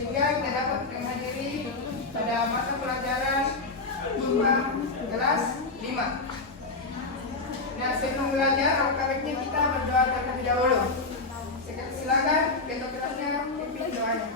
sehingga kita dapat menghadiri pada mata pelajaran IPA kelas 5. Nah, sebelum belajar, baiknya kita berdoa terlebih dahulu. Silakan ketua kelasnya pimpin doanya.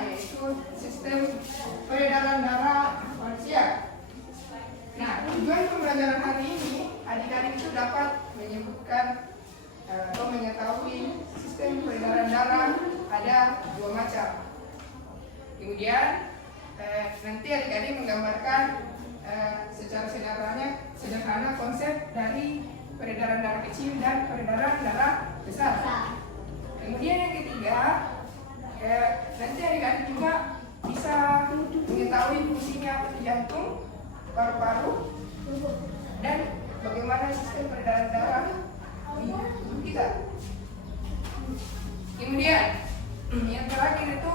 Yaitu sistem peredaran darah manusia. Nah, tujuan pembelajaran hari ini, adik-adik itu dapat menyebutkan atau mengetahui sistem peredaran darah ada dua macam. Kemudian nanti adik-adik menggambarkan secara sederhana konsep dari peredaran darah kecil dan peredaran darah besar. Nanti adik-adik juga bisa mengetahui fungsinya apa itu jantung, paru-paru, dan bagaimana sistem peredaran darah di tubuh kita. Kemudian yang terakhir itu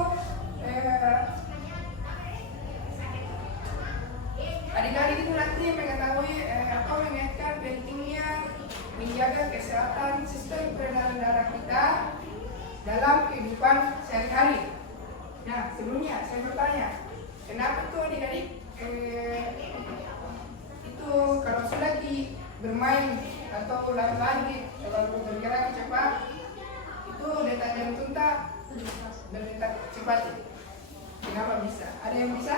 adik-adik itu nanti mengetahui apa mengingatkan pentingnya menjaga kesehatan sistem peredaran darah kita dalam kehidupan sehari-hari. Nah, sebelumnya saya bertanya, kenapa tuh adik-adik itu kalau sudah bermain atau lari-lari atau bergerak cepat itu detak jantung tak berdetak cepat? Kenapa bisa? Ada yang bisa?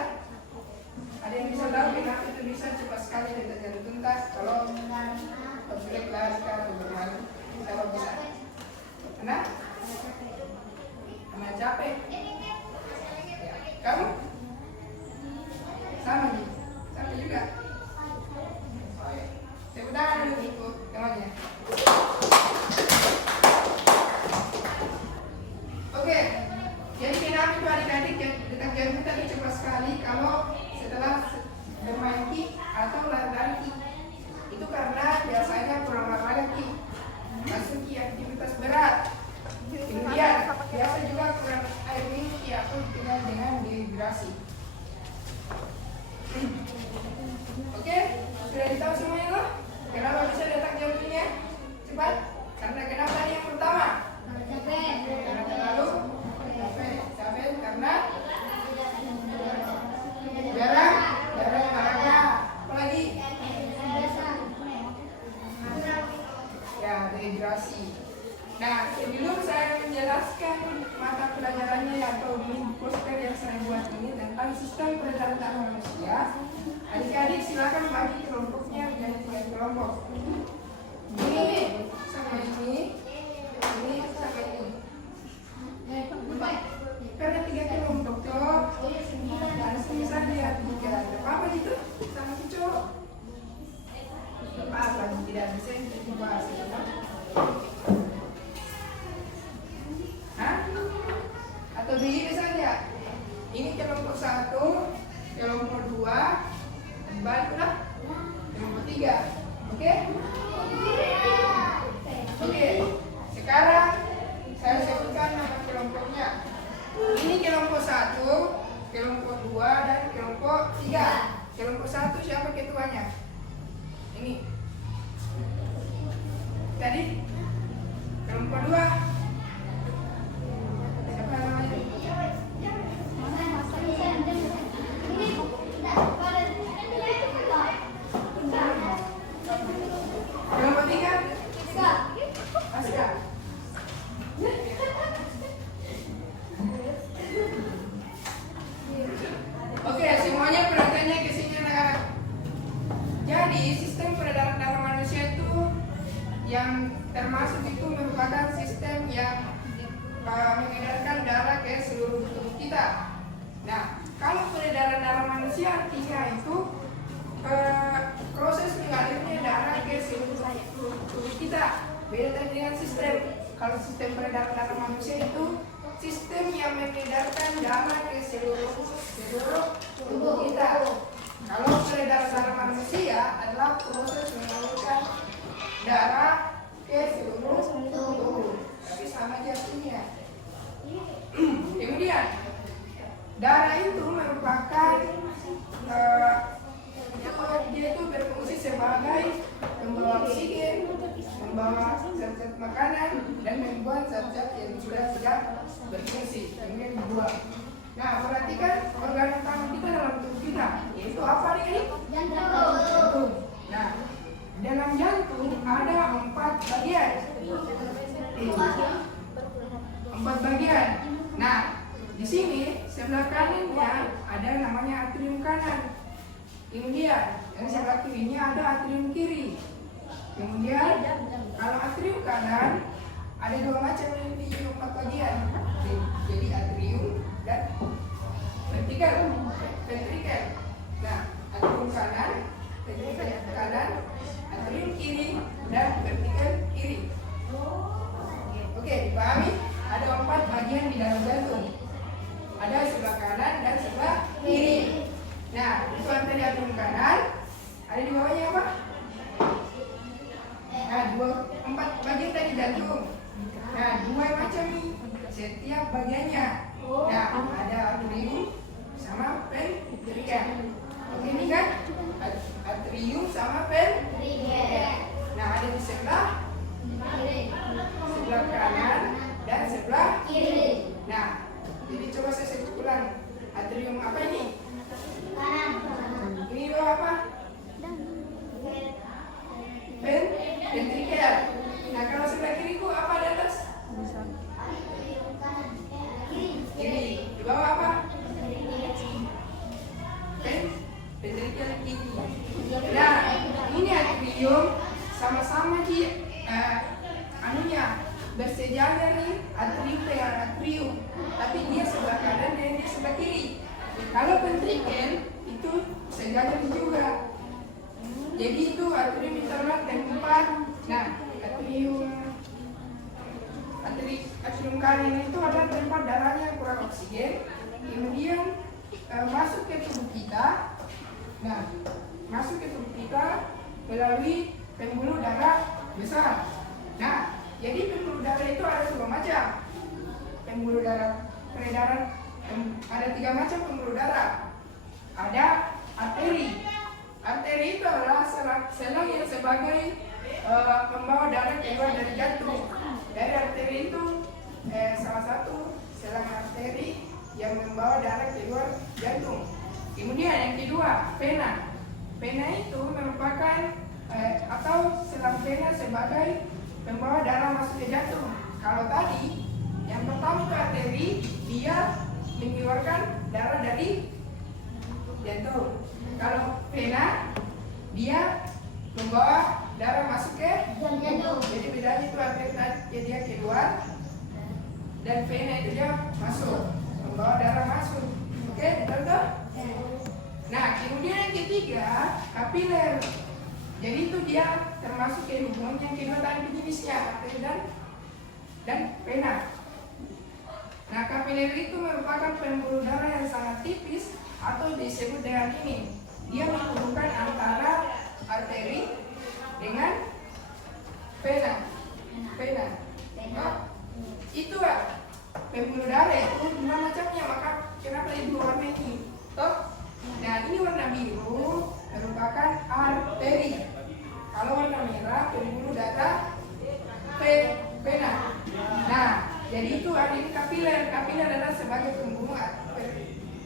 Ada yang bisa tahu kenapa itu bisa cepat sekali detak jantung tak kalau sudah lari atau bermain? Kenapa bisa? Karena capek. Kamu? Sama nih? Sama juga? Oh ya. Tepuk tangan dulu untuk temannya. Oke. Jadi kenapa itu adik-adik detak jantung tadi cepat sekali kalau setelah bermain kick atau lari-lari kick? Itu karena biasanya kurang olahraga kick, masuki aktivitas berat. Kemudian biasa juga kurang air minum atau dikenal dengan dehidrasi. Oke, sudah ditahu semuanya loh. Kenapa bisa detak jantungnya cepat? Karena kenapa yang pertama? Karena terlalu capek. Karena jarang olahraga. Apalagi? Ya, dehidrasi. Nah, sebelum saya menjelaskan mata pelajarannya atau poster yang saya buat ini tentang sistem peredaran darah manusia, adik-adik silakan bagi kelompoknya menjadi 3 kelompok. Ini sama ini sama ini. Karena 3 kelompok cowok, langsung saja 3. Apa gitu? Sama cowok. Apa tidak bisa itu bahas. Atau begini saja, ini kelompok 1, kelompok 2, baliklah kelompok 3. Oke? Oke. Sekarang saya sebutkan nama kelompoknya. Ini kelompok 1, kelompok 2, dan kelompok 3. Kelompok 1 siapa ketuanya? Ini. Tadi kelompok 2 yang termasuk itu merupakan sistem yang mengedarkan darah ke seluruh tubuh kita. Nah, kalau peredaran darah manusia artinya itu proses mengalirnya darah ke seluruh tubuh kita. Beda dengan sistem. Kalau sistem peredaran darah manusia itu sistem yang mengedarkan darah ke seluruh tubuh kita. Kalau peredaran darah manusia adalah proses mengalirkan darah ke seluruh tubuh, tapi sama jatuhnya. Kemudian darah itu merupakan dia itu berfungsi sebagai pembawa oksigen, membawa zat-zat makanan, dan membuat zat-zat yang sudah tidak berfungsi kemudian dibuang. Nah, perhatikan organ utama kita dalam tubuh kita, yaitu apa nih? Jantung. Nah, dalam jantung ada 4 bagian. 4 bagian. Nah, di sini sebelah kanannya ada namanya atrium kanan. Kemudian yang sebelah kirinya ada atrium kiri. Kemudian kalau atrium kanan ada 2 macam ini 4 bagian. Jadi atrium dan ventrikel. Nah, atrium kanan, ventrikel kanan, atrium kiri, dan ventrikel kiri. Oke, dipahami? Ada 4 bagian. bagian di dalam jantung. Ada sebelah kanan dan sebelah kiri. Nah, itu arteri atrium kanan. Ada di bawahnya apa? Nah, 4 bagian tadi jantung. Nah, 2 macam nih setiap bagiannya. Nah, ada atrium sama ventrikel. Oke, ini kan atrium sama ventrikel. Nah, ada di sebelah kanan dan sebelah kiri. Nah, jadi coba saya sebut ulang. Atrium apa ini? Kanan. Ini bawah apa? Ventrikel. Nah, kalau sebelah kiri ku apa di atas? Kiri. Di bawah apa? Ventrikel kiri. Nah, ini atrium sama-sama di bersejajar nih atrium dengan atrium, tapi dia sebelah kanan dan dia sebelah kiri. Kalau ventrikel itu sejajar juga. Jadi itu atrium internal tempat. Nah, atrium kanan itu adalah tempat darahnya kurang oksigen, kemudian masuk ke tubuh kita. Nah, masuk ke tubuh kita melalui pembuluh darah besar. Nah, jadi pembuluh darah itu ada 2 macam. Pembuluh darah peredaran ada 3 macam pembuluh darah. Ada arteri. Arteri itu adalah selang yang sebagai pembawa darah keluar dari jantung. Dari arteri itu salah satu selang arteri yang membawa darah keluar jantung. Kemudian yang kedua, vena. Vena itu merupakan atau selang vena sebagai pembawa darah masuk ke jantung. Kalau tadi yang pertama itu arteri, dia mengeluarkan darah dari jantung. Kalau vena, dia membawa darah masuk ke jantung. Jadi bedanya itu arteri dia keluar dan vena itu dia masuk, membawa darah masuk. Oke, betul? Nah, kemudian yang ketiga, kapiler. Jadi itu dia termasuk ke hubungan yang kedua tadi jenisnya, arteri dan vena. Nah, kapiler itu merupakan pembuluh darah yang sangat tipis atau disebut dengan ini. Dia menghubungkan antara arteri dengan vena. Nah, itu pembuluh darah itu 2 macamnya, maka kenapa ada 2 warna ini? Toh? Nah, ini warna biru merupakan arteri. Kalau warna merah pembuluh darah vena. Nah, jadi itu ada ini kapiler. Kapiler adalah sebagai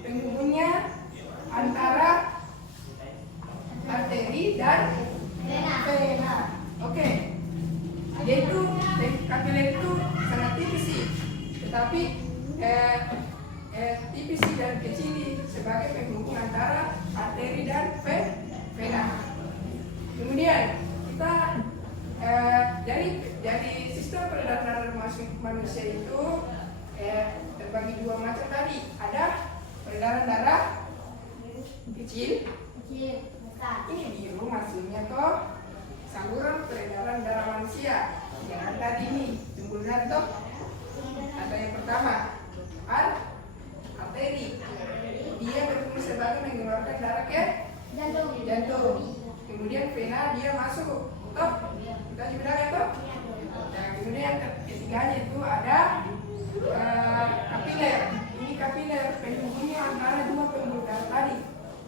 penghubungnya antara arteri dan vena. Oke. Yaitu kapiler itu sangat tipis sih, tetapi tipis sih dan kecil sebagai penghubung antara arteri dan vena. Kemudian kita dari sistem peredaran darah manusia itu terbagi 2 macam tadi. Ada peredaran darah kecil, ini biru maksudnya toh saluran peredaran darah manusia. Yang tadi ini jumbulan toh. Ada yang pertama arteri, dia berfungsi sebagai mengeluarkan darah ke jantung. Kemudian vena dia masuk, toh kita sudah ya toh. Nah, kemudian yang ketiganya itu ada kapiler. Ini kapiler penghubungnya antara 2 pembuluh darah tadi,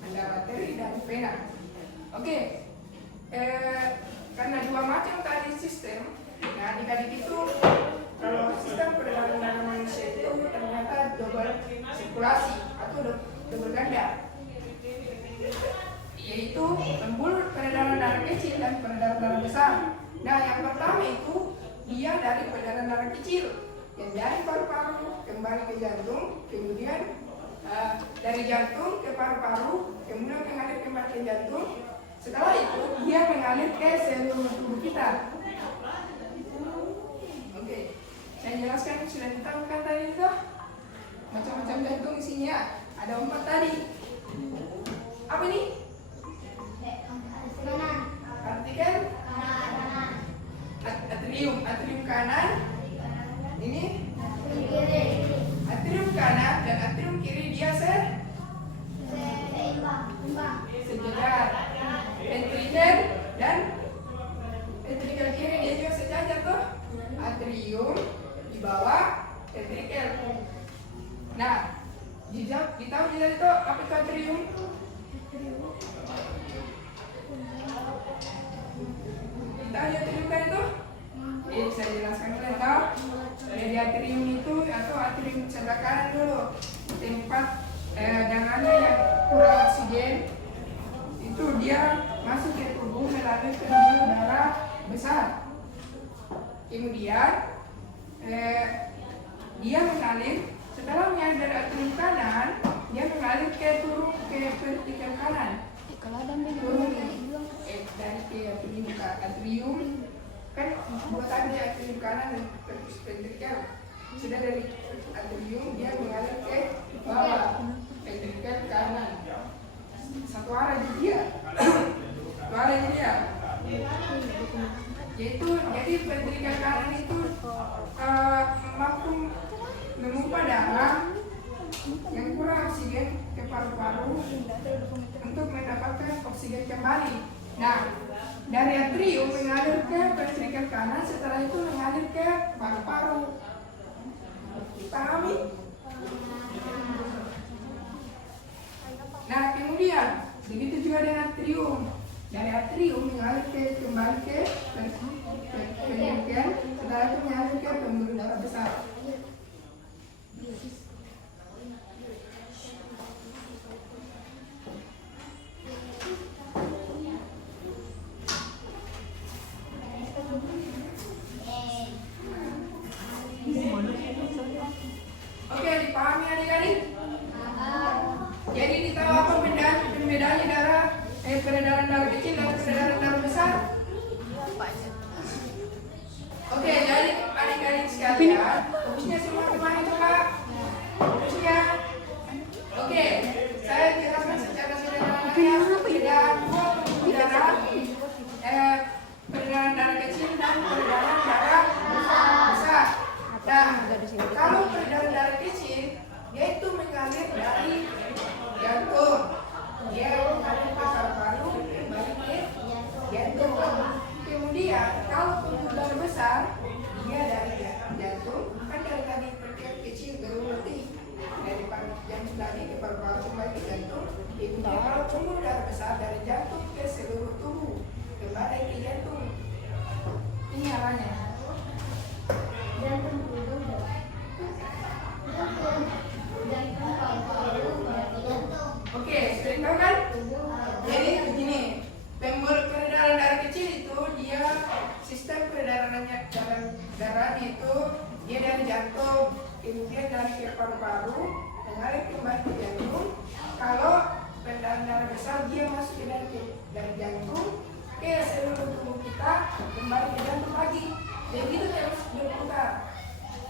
antara arteri dan vena. Oke, karena 2 macam tadi sistem. Nah, adik-adik itu kalau sistem peredaran darah manusia itu ternyata double sirkulasi atau double ganda, yaitu pembuluh peredaran darah kecil dan peredaran darah besar. Nah, yang pertama itu dia dari peredaran darah kecil yang dari paru-paru kembali ke jantung, kemudian dari jantung ke paru-paru, kemudian mengalir kembali ke jantung. Setelah itu dia mengalir ke seluruh tubuh kita. Oke, saya jelaskan sudah ditahu kan tadi itu macam-macam jantung isinya. Ada 4 tadi. Apa ini? Artikel atrium kanan. Ini bawah ventrikel. Nah, ditahu tidak itu apa itu atrium? Ditahu ya atrium kan itu? Bisa jelaskan kalian tahu? Jadi atrium itu atau atrium sebelah kanan dulu, tempat darahnya yang kurang oksigen itu dia masuk ke tubuh melalui pembuluh darah besar. Kemudian dia mengalir setelah mengalir dari atrium kanan, dia mengalir turun ke vertikal kanan. Turun dari ke atrium kan buat tadi atrium kanan dan ventrikel. Sudah dari atrium dia mengalir ke bawah ventrikel kanan. Satu arah dia. Satu arah dia. Yaitu jadi ventrikel kanan itu mampu memompa darah yang kurang oksigen ke paru-paru untuk mendapatkan oksigen kembali. Nah, dari atrium mengalir ke ventrikel kanan, setelah itu mengalir ke paru-paru. Pahami? Nah, kemudian begitu juga dengan atrium. Dari atrium mengalir kembali ke ventrikel, setelah itu mengalir ke pembuluh darah besar. Oke, dipahami adik-adik? Jadi ditahu apa perbedaannya peredaran darah kecil dan peredaran darah besar? Oke, jadi adik-adik sekalian, fokusnya semua kemana coba? Fokusnya. Oke, saya jelaskan secara sederhana perbedaan peredaran darah kecil dan peredaran darah besar. Nah, kalau peredaran darah kecil, dia itu mengalir dari jantung, dia mengalir ke paru-paru, kembali ke jantung. Kemudian kalau pembuluh darah besar, dia dari jantung, kan dari tadi peredaran kecil berarti dari jantung tadi ke paru-paru kembali ke jantung. Kemudian kalau pembuluh darah besar dari jantung ke seluruh tubuh, kembali ke jantung. Ini arahnya. Oke, sering tahu kan? Jadi begini, peredaran darah kecil itu dia sistem peredarannya darahnya itu dia dari jantung, kemudian dari ke paru-paru, mengalir kembali ke jantung. Kalau peredaran darah besar dia masuk dari jantung ke seluruh tubuh kita, kembali ke jantung lagi. Jadi itu terus berputar.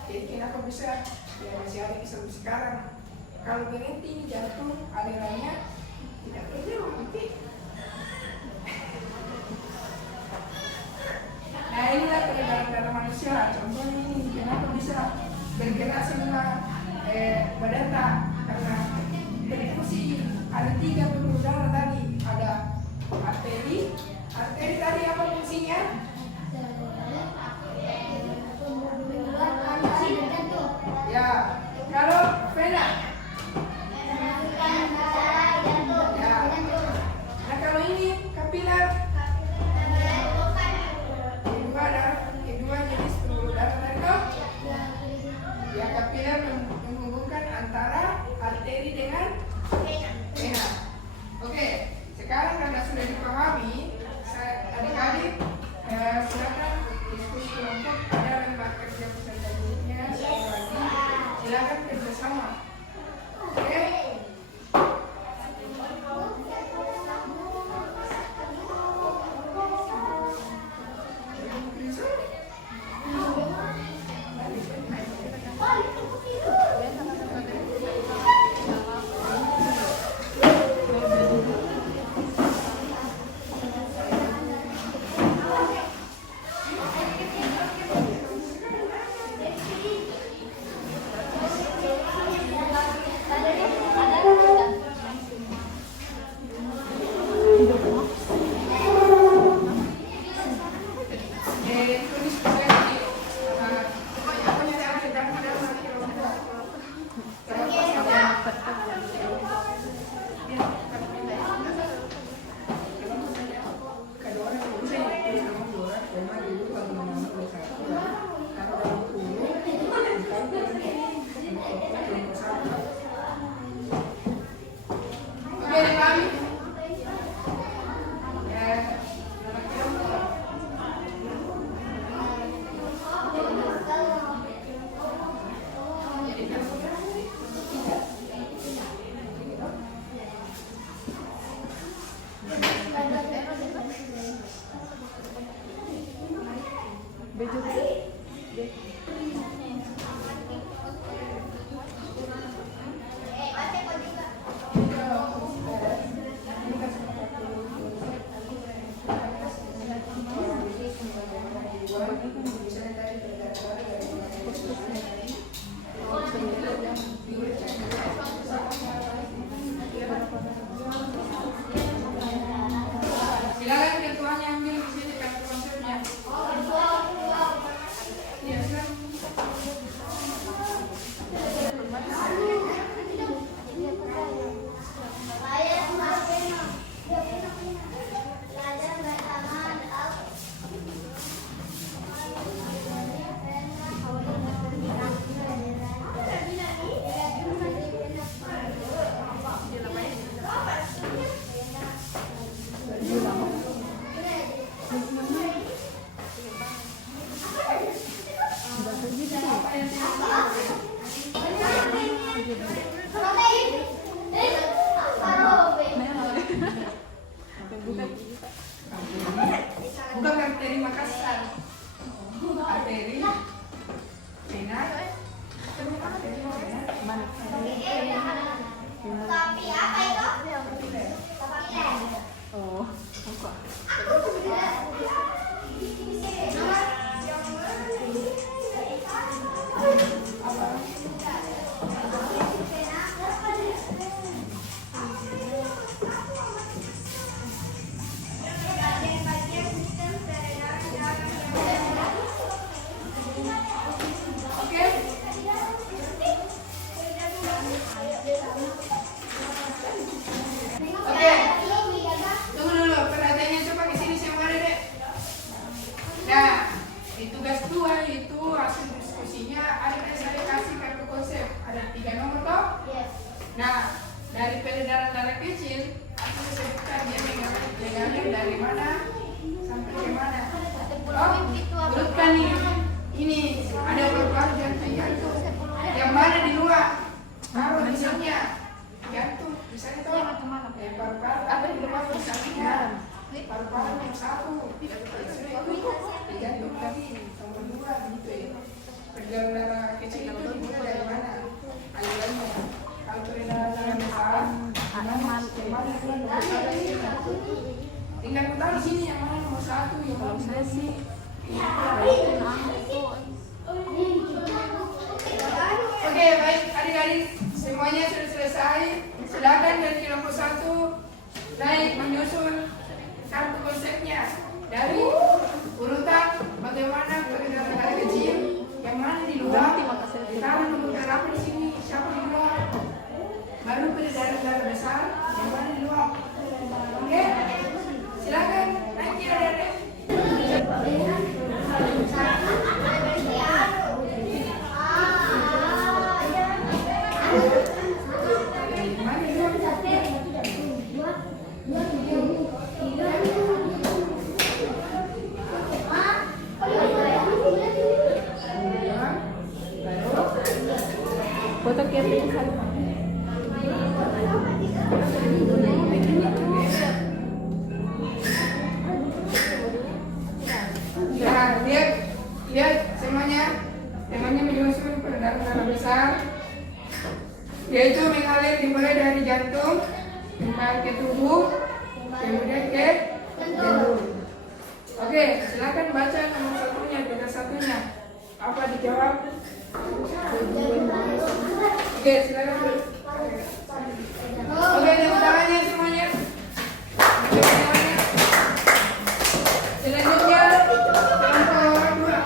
Jadi kenapa bisa? Ya masih ada sampai sekarang. Kalau berhenti jantung alirannya tidak berjalan nanti. Nah inilah peredaran darah manusia. Contohnya ini kenapa bisa bergerak semua badan tak? Karena berfungsi ada 3 pembuluh darah tadi. Ada arteri. Arteri tadi apa fungsinya? Ya, kalau vena. Ya. Nah kalau ini kapiler. Kedua jenis pembuluh darah tadi. Ya kapiler menghubungkan antara Kopi apa itu? Oh, buka. Tugas 2 itu hasil diskusinya ada saya kasih kartu konsep ada 3 nomor toh. Nah dari peredaran darah kecil aku sebutkan dia mengalir dari mana sampai ke mana. Urutkan nih ini ada paru-paru jantung yang mana di luar taruh misalnya jantung misalnya toh paru-paru ada di luar misalnya paru-paru yang satu tidak di jantung tadi nomor 2 gitu ya. Peredaran darah kecil itu dimulai dari mana alirannya. Kalau peredaran darah besar tinggal tahu sini yang mana nomor 1 yang kalau saya sih Oke, baik adik-adik semuanya sudah selesai. Silakan dari kelompok 1 naik menyusun kartu konsepnya dari urutan bagaimana peredaran darah kecil yang mana di luar ditaruh nomor berapa di sini siapa di luar baru peredaran darah besar yang mana di luar. Oke, silakan naik ya adik-adik. Foto kiri satu. Nah, lihat semuanya menyusun peredaran darah besar, yaitu mengalir dimulai dari jantung, mengalir ke tubuh, kemudian ke jantung. Oke, silakan baca nomor satunya, tugas satunya. Apa dijawab? Oke, silakan. Oke, tepuk tangannya semuanya. Oke, semuanya. Selanjutnya kelompok 2.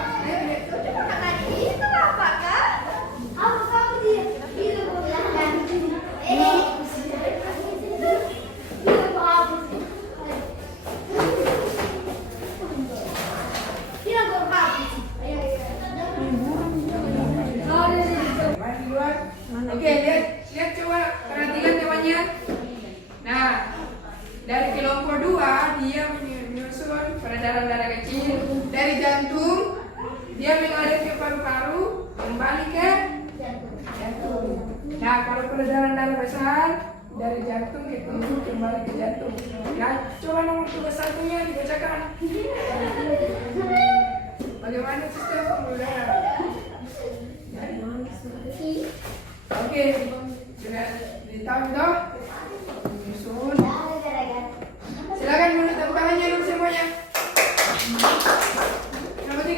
Oke, lihat coba perhatikan temannya. Nah, dari kelompok 2 dia menyusun peredaran darah kecil dari jantung, dia mengalir ke paru-paru, kembali ke jantung. Nah, kalau peredaran darah besar dari jantung ke tubuh kembali ke jantung. Nah, coba nomor tugas satunya dibacakan. Bagaimana sistem pembuluh darah? Oke, sudah ditahu toh? Susun. Silakan dulu tepuk tangannya dulu semuanya. Nomor 3.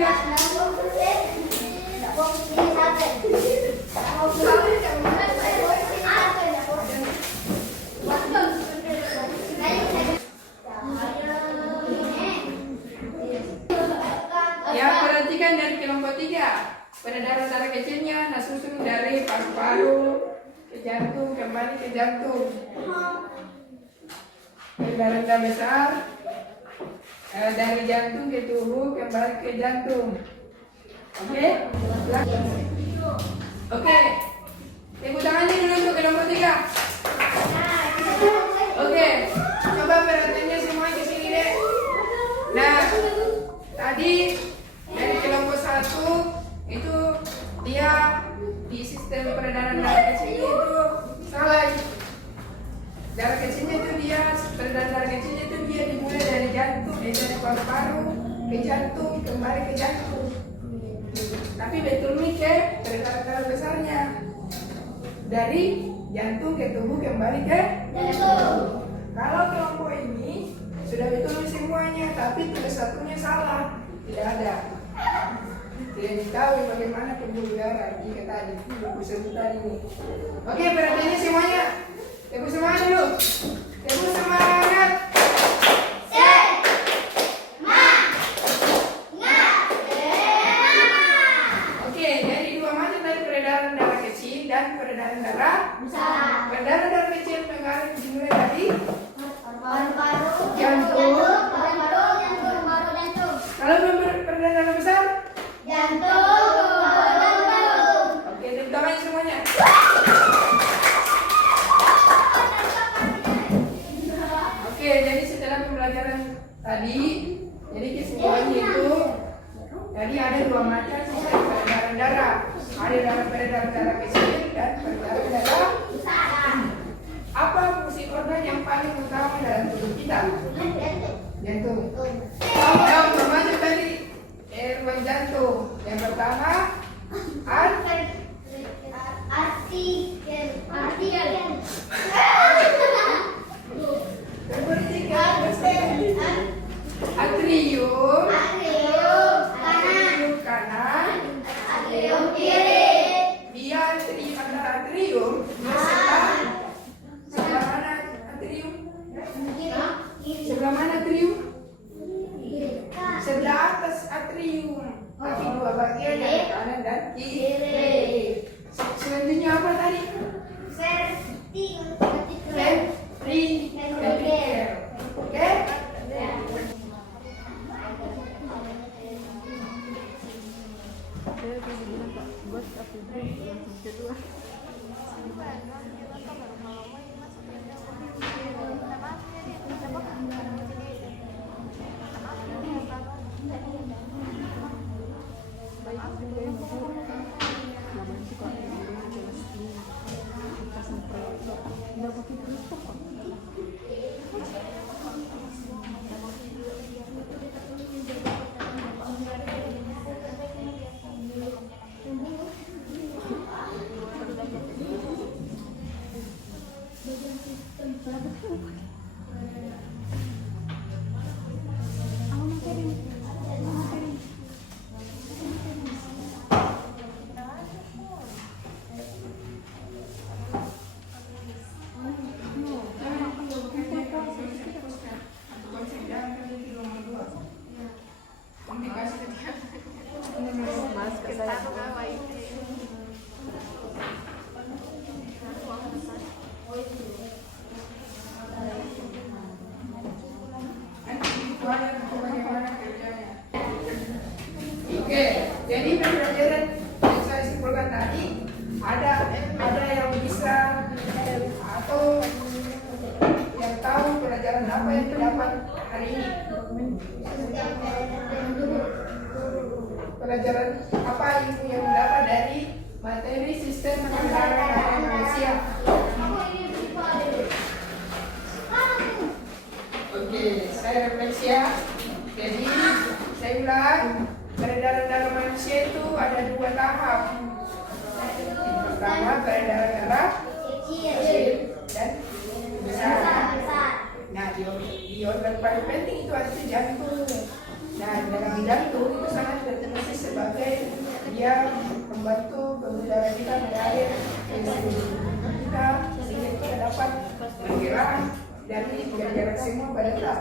Ya, perhatikan dari kelompok 3. Peredaran darah kecilnya susun dari paru-paru ke jantung, kembali ke jantung. Peredaran darah besar dari jantung ke tubuh, kembali ke jantung. Oke? Oke. Tepuk tangannya dulu untuk kelompok 3. Oke. Coba perhatiannya semua ke sini deh. Nah, tadi dari kelompok 1 itu dia di sistem peredaran darah kecilnya itu salah. Darah kecilnya itu peredaran darah kecilnya itu dia dimulai dari jantung, dari paru-paru ke jantung, kembali ke jantung. Tapi betul nih ke peredaran darah besarnya. dari jantung ke tubuh kembali ke Jantung. Kalau kelompok ini sudah betul semuanya, tapi tidak satunya salah, tidak ada. Tidak diketahui bagaimana pembuluh darah jika tadi buku sebut tadi ini. Oke, perhatiannya semuanya. Tepuk semangat dulu. Tepuk semangat. Oke, jadi dua macam tadi peredaran darah kecil dan peredaran darah Besar. Peredaran darah kecil mengalir dimulai dari Paru-paru. Jantung. Paru-paru. Jantung. Paru jantung. kalau peredaran darah besar. Jantung. Jantung. Oke, tepuk tangan semuanya. Oke, jadi setelah pembelajaran tadi, jadi kesimpulannya itu tadi ada dua macam sistem peredaran darah. Ada peredaran darah kecil dan peredaran darah. Besar. Apa fungsi organ yang paling utama dalam tubuh kita? Jantung. Yang bermacam tadi organ jantung. Yang pertama, atrium, atrium kanan. Dia antara atrium, sebelah mana atrium? Sebelah mana atrium? Sebelah atas atrium. Tapi dua bagian ada kanan dan kiri. Selanjutnya apa tadi? Ventrikel. Oke? Saya bisa bilang Kak, buat aku yang kedua. Baik juga yang buruk. Namanya suka yang jelas ini. Kita sampai tidak pakai tutup kok. Oke, jadi pembelajaran yang saya simpulkan tadi ada yang bisa atau yang tahu pelajaran apa yang terdapat hari ini. Pelajaran apa ilmu yang didapat dari materi sistem pengendalian darah manusia. Oke, saya refleksi ya. Jadi saya ulang, peredaran darah manusia itu ada dua tahap. Yang pertama peredaran darah kecil dan besar. Nah, di organ paling penting itu ada jantung. Nah, dalam jantung itu sangat berfungsi sebagai dia membantu pembuluh darah kita mengalir ke seluruh tubuh kita sehingga kita dapat bergerak dari gerak-gerak semua pada kita.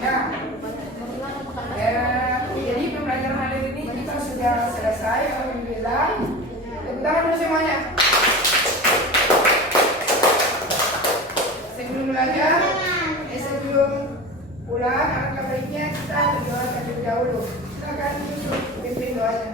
Nah, jadi pembelajaran hari ini kita sudah selesai. Alhamdulillah. Tepuk tangan dulu semuanya. Sebelum belajar, sebelum pulang, alangkah baiknya kita berdoa terlebih dahulu. Silakan pimpin doanya.